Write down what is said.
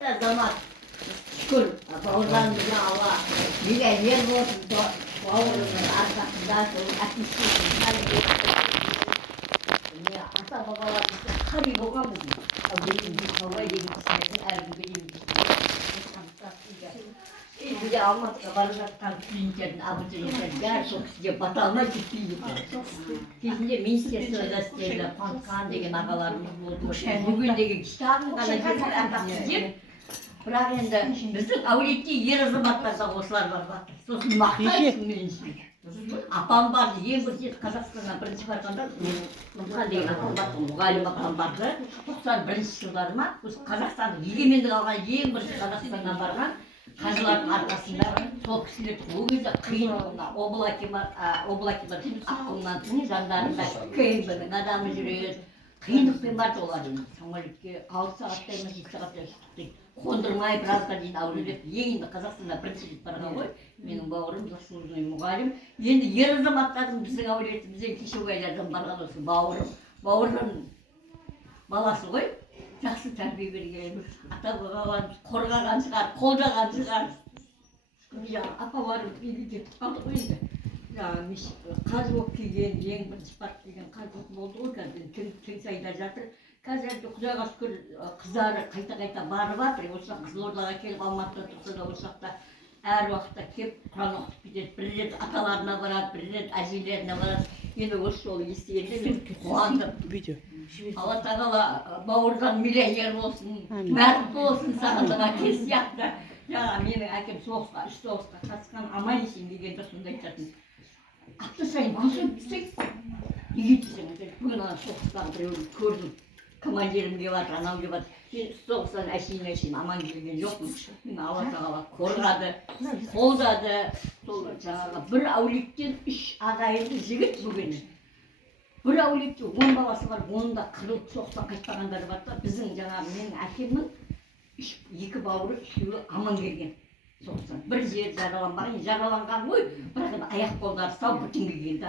Zaman şükür bavurlarımızı Allah bir yer olsun da bavurumuzun arkasında ne ata babalarımızın tabi babamızın birinci hava yemişlerdi bir de Almatı'da barınaktan kuyuncerin abucunun yer çok size batalma gittiydi. Kesinlikle Ministerstvo gazetelerinde Pantkan degen ağalarımız oldu. Bugündeki kitabın gazetesi arkasıcı. Бірақ енді біздің әулетте ер азаматтарда осылар бар бақ. Сосын мақтайсың мен үшін. Апам барды, ең бірінші Қазақстаннан бірінші барғанда, Нұрхан деген апам барды, мұғалім апам барды. 91 жылдары ма, Қазақстанның егемендік алған ең бірінші Қазақстаннан барған қажылардың арқасында сол кісілер ол кезде қиын облаки бар дейміз, аққұмнан жандарында КМБ-ның адамы жүреді. Қиындықпен барды олар енді самолетке 6 сағаттай ма 7 сағаттай ұшттық дейді. Қондырмай біразға дейін әурелеп, енді Қазақстанда бірінші рет барған ғой, менің бауырым заслуженный мұғалім. Енді ер азаматтардың біздің әулетімізден кешеугайлардан барған осы бауырым баласы ғой, жақсы тәрбие берген, ата бабаларымыз қорғаған шығар, қолдаған шығар. Апаларым үйге кетіп қалды ғой енді. Қаз болып келген, ең бірінші барып келген қаз болды ғой, қазір Теңсайда жатыр. Қазір Құдайға шүкір қыздары қайта барып жатыр. Осы Қызылордаға келіп Алматыда тұрса да осы жақта әр уақытта келіп Құран оқытып кетеді. Бір рет аталарына барады, бір рет әжелеріне барады. Енді осы жолы естігенде мен қуандым. Алла тағала бауырдан миллионер болсын, мәрт болсын, сағындық әке сияқты. Жаңа менің әкем соғысқа, үш соғысқа қатысқан аман есен дегенде сонда айтатын. Апта сайын басып түсек, неге түсеңіз? Бүгін ана соғыстан біреуін көрдім. Командирім деп жатыр, анау деп жатыр. Мен соғыстан әшейін аман келген жоқпын. Мен Алла тағала қорғады, қолдады. Сол жаңағы бір әулеттен 3 ағайынды жігіт бүгін. Бір әулетте 10 баласы бар, 10-да қырылып соғыстан қайтпағандары бар да, біздің жаңағы менің әкемнің 2 бауыры, 3-еуі аман келген соғыстан. Бір жер жараланбаған ғой, бірақ аяқ қолдары сау бүтінге келді.